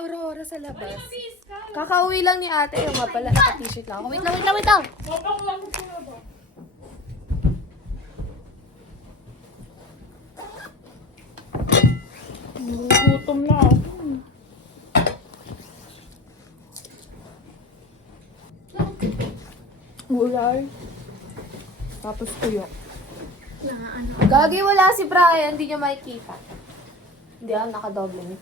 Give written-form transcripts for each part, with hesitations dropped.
Aurora sa labas. Kakauwi lang ni ate. Yung nga pala, naka-t-shirt lang. Wait lang. Gutom na ako. Gulay. Tapos tuyo. Gagi, wala si Brian. Hindi niya makikita. Hindi ako nakadoble niya.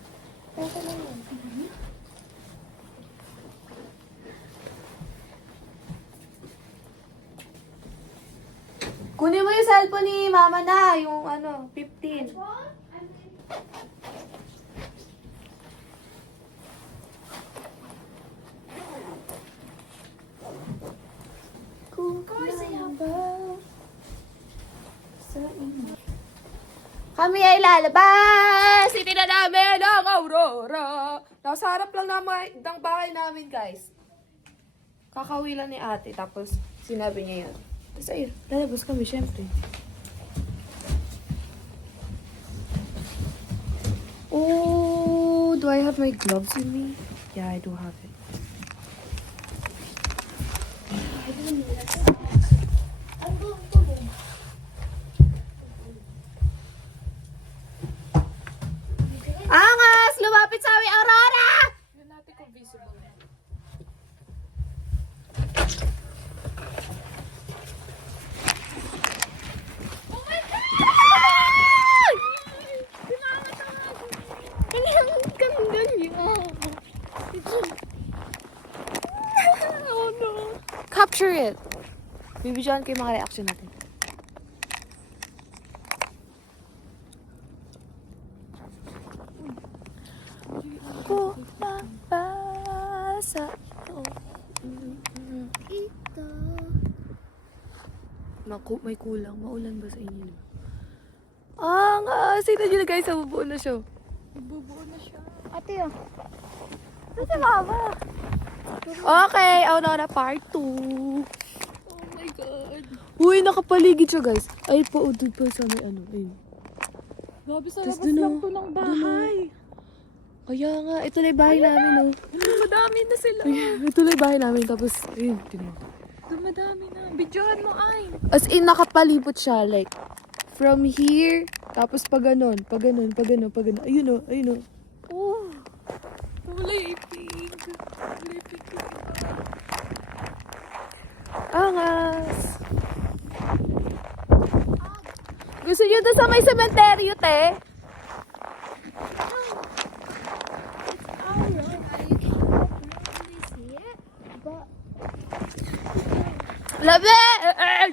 Kunin mo yung cellphone ni mama na. Yung 15. Kami ay lalabas! Itina namin ang Aurora! Nasa harap lang naman ng bahay namin, guys. Kakauwi lang ni ate, tapos sinabi niya yun. Tapos ayun, lalabas kami, syempre. Oh, do I have my gloves with me? Yeah, I do have it. Angas! Lumapit sa aming Aurora! Yun natin kung visible. Oh no! Capture it! Bibidyoan ko yung mga reaction natin. Ko mabasa ito. May kulang. Maulan ba sa inyo? Sino nyo na guys? Nabubuo na siya. Bubuo na siya. Ate ah. Ito si mama. Okay, Aurora part 2. Oh my God. Uy, nakapaligid siya guys. Ay, paudod pa sa may ayun. Grabe sa Tas labas dun, lang oh. to ng bahay. Kaya nga, ito na yung bahay namin, oh. Dumadami na sila. Ay, ito na yung bahay namin, tapos, ayun, tingnan. Dumadami na. Bidyohan mo ay. As in, nakapalibot siya, like, from here, tapos pag ganon. Ayun, oh, ayun, oh. Oh. Kulay pink. Kulay pink. Angas! Gusto niyo doon sa may sementeryo, te? Lamig!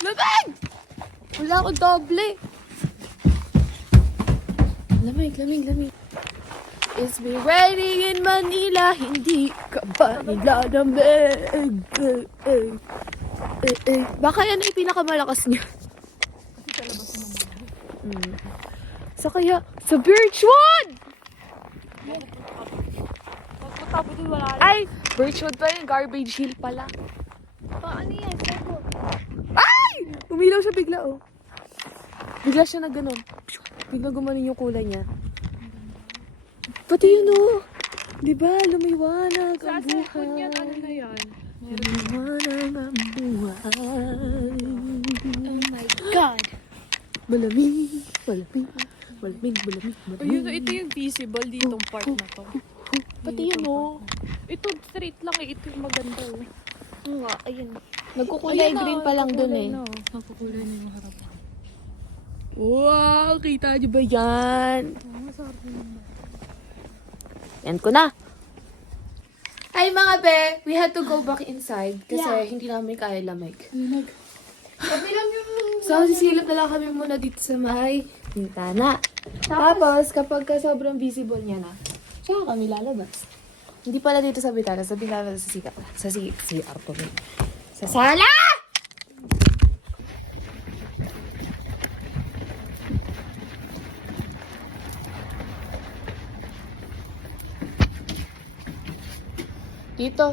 Lamig! Wala akong doble. Lamig. It's been raining in Manila, hindi ka ba nilalamig? Baka yan ay pinakamalakas niya. Kasi sa labas ng bahay. So kaya, sa Birchwood! Pagkatapos doon wala rin. Ay! Birchwood pa yun, garbage hill pala. Paano yan? Seko. Ay! Umilaw siya bigla, oh. Bigla siya na ganun. Bigla gumanon yung kulay niya. Pati yun, oh. Diba, lumiwanag Sa ang cellphone buhay. yan, ano na yan? Lumiwanag ang buhay. Oh my God. Malamig. Ayun, ito yung visible ditong part na to. Pati yun, oh. Ito straight lang eh. Ito yung maganda oh. Oo nga, ayun. Nagkukulay green pa lang dun eh. Nagkukulay na yung harap. Wow, kita niyo ba yan? Masarap yun. Yan ko na. Ay mga be, we had to go back inside kasi hindi namin kaya lamig. So, sisilip na lang kami muna dito sa may bintana. Tapos, kapag sobrang visible niya na, tsaka kami lalabas. Hindi pala dito sa bintana sa CR po. Sa sala! Dito.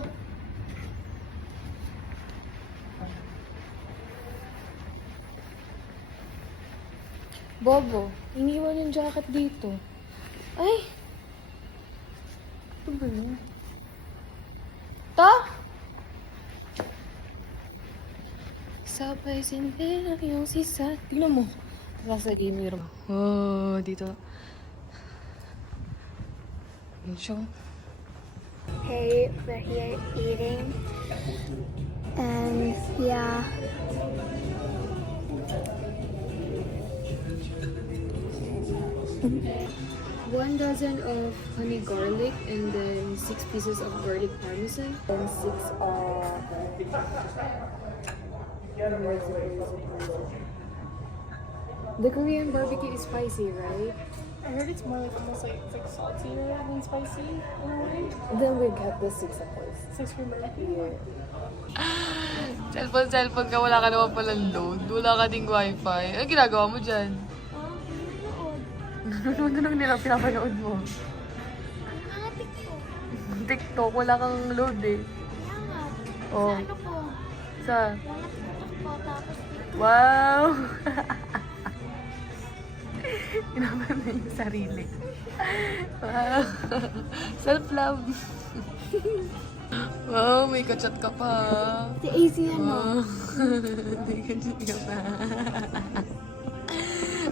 Bobo, iniwan yung jacket dito. Ay! Ito ba yun? Ito? Sabay sindi ng iyong sisa. Tingnan mo. Nasa gamer mo. Oh, dito. Yun siya. Hey, we're here eating. And yeah. One dozen of honey garlic and then 6 pieces of garlic parmesan and 6 the Korean barbecue is spicy, right? I heard it's more like almost like it's like saltier than spicy in a way. Then we got the 6 of course. 6 for barbecue. Cellphone ka, wala ka naman palang load. Wala ka ding wifi. Ano ginagawa mo dyan? Ano lang nila pinapanood mo? Mga TikTok. TikTok, wala kang load eh. Kaya nga. Oh. Sa ano ko? Sa? Mga TikTok ko. Tapos TikTok. Wow! Inaman na yung sarili. Wow! Self-love! Wow, may kachat ka pa. Si AC ano? Wow! May kachat ka pa.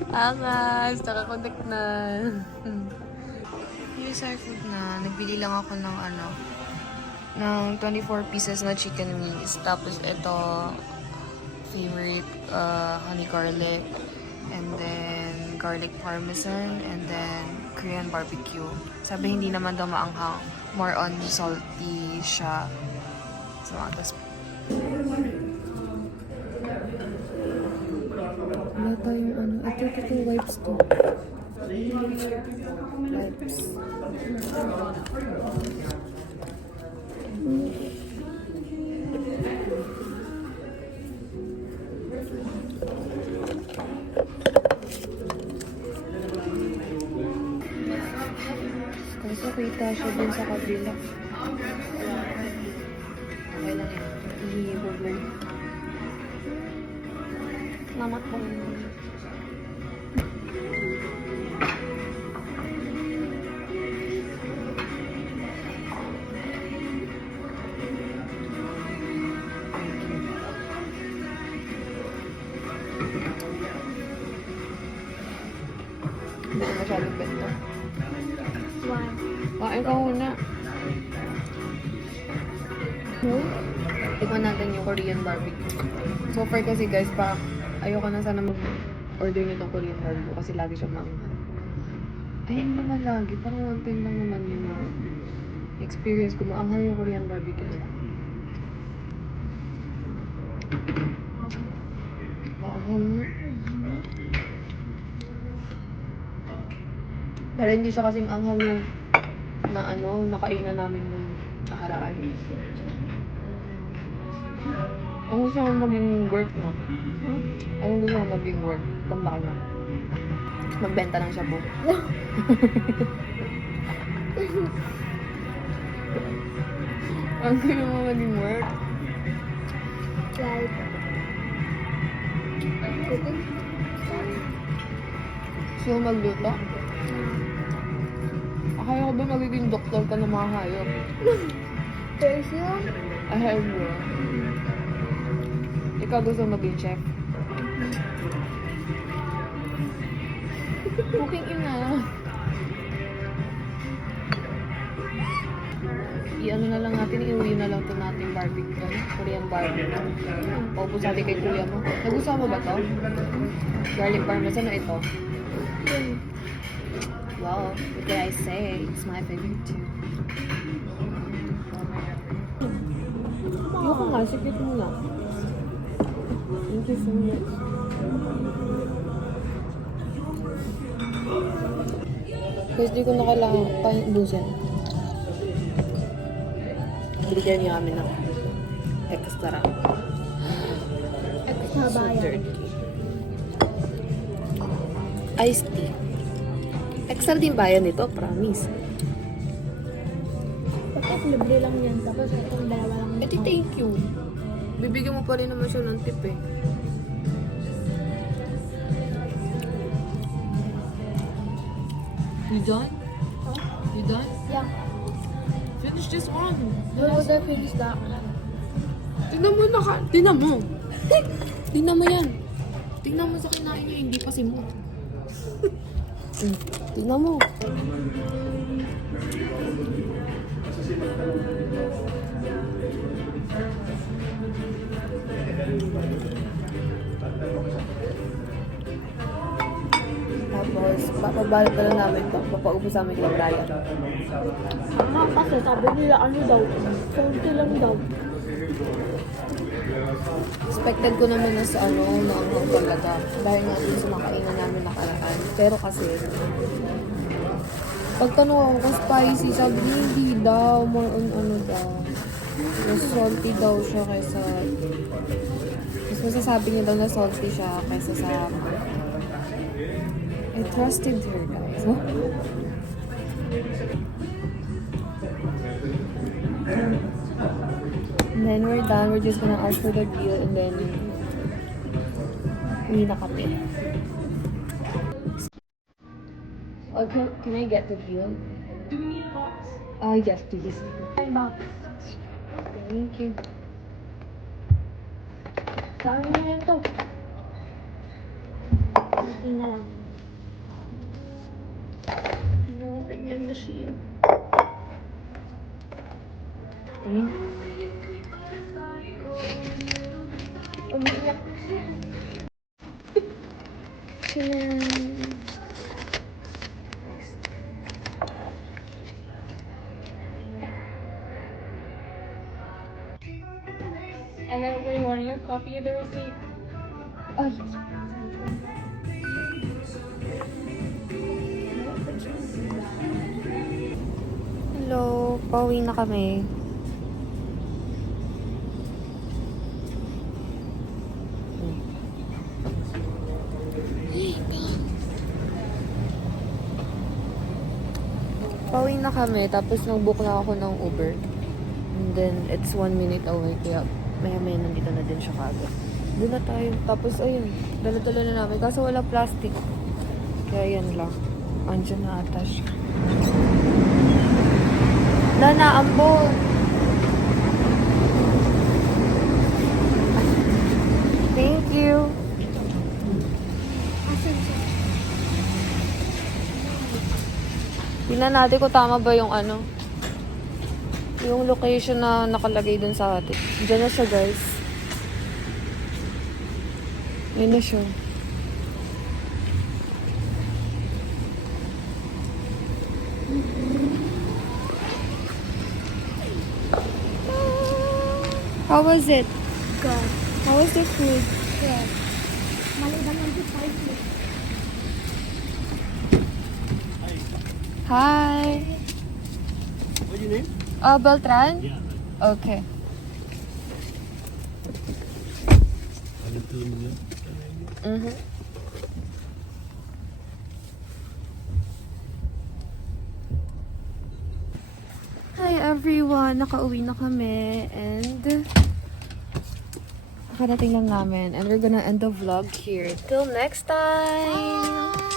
Angas! Nakakonect na. Here's our food na. Nagbili lang ako ng ng 24 pieces na chicken wings. Tapos ito, favorite honey garlic. And then garlic parmesan. And then Korean barbecue. Sabi hindi naman daw maanghang. More on salty siya. So, tapos wala tayong ito wipes to. Wipes. Kasi kita siya dun sa kabila. Okay lang yan. Ihihibog lang. Salamat po. Hindi ko masyadong bento. Why? Kain ka muna. Tikman natin yung Korean barbecue. So far kasi guys, ayoko na sana mag-order nitong Korean barbecue kasi lagi siya maanghang. Ay, hindi naman lagi. Parang one time lang naman yung experience ko. Maanghang yung Korean barbecue nila. Maanghang. Pero hindi siya kasing anghang yung nakainan namin nung nakaraan. Ang gusto ko maging work mo? Ang gusto ko maging work? Tamba ka na. Magbenta ng shabu. Ang gusto mo maging work? Like, cooking? Gusto mo magluto? Akala ko ba magiging doktor ka ng mga hayop? There's you? I have you. Ikaw gusto maging chef? Cooking ina. I-ano na lang natin, iuwi na lang ito natin barbecue. Korean barbecue. Paubos natin kay kuya mo. Nagustuhan mo ba to? Garlic parmesan na ito? Wow, what can I say? It's my favorite too. Ayoko nga, sikip mo na. Thank you so much. Kasi di ko na kailangan pa-ubusin. Binigyan niya kami ng extra. Extra bayan. Iced tea. Extra din bayan nito, promise. Bakit libre lang yan? Tapos itong dalawa lang. Eh, thank you. Bibigyan mo pa rin naman siya ng tip eh. You done? You done? Yeah. Finish this one. How would I finish that? Tingnan mo Tingnan mo. Tingnan mo yan. Tingnan mo sa kinain niya, hindi pa simot. Tingnan mo. Tapos, papabalot na lang namin ito. Papaubos namin kila Brian. Ama kasi sabi nila ano daw, 40 lang daw. Expected ko naman na sa ano, maanghang talaga. Dahil nga dun sa makainan namin nakaraan. Pero kasi, pagtanong ako kung spicy, sabi niya hindi daw, more on ano daw. Mas salty daw siya kaysa, mas masasabi niya daw na salty siya kaysa sa I trusted her, guys. And then we're done. We're just gonna ask for the bill and then uwi na kami. Oh, can I get the bill? Do we need a box? Yes, please. Box. Thank you. Sabi na yan to. Hindi na lang. Open your machine. Umiiyak. And then we want your copy of the receipt. Ay. Hello, pauwi na kami. Pauwi na kami, tapos nag-book na ako ng Uber. And then, it's 1 minute away, kaya maya-maya nandito na din siya kagad. Doon na tayo. Tapos, ayun, dala-dala na namin. Kaso wala plastic. Kaya yan lang. Andiyan na ata siya. Nana, ambon! Thank you! Tingnan natin kung tama ba yung ano. Yung location na nakalagay dun sa atin. Diyan na siya, guys. Ayun na siya. How was it? God. How was the food? Good. Maliban lang si spicy. Hi! What's your name? Beltran? Yeah. Okay. Mm-hmm. Hi everyone! Nakauwi na kami and nakarating lang namin and we're gonna end the vlog here. Till next time!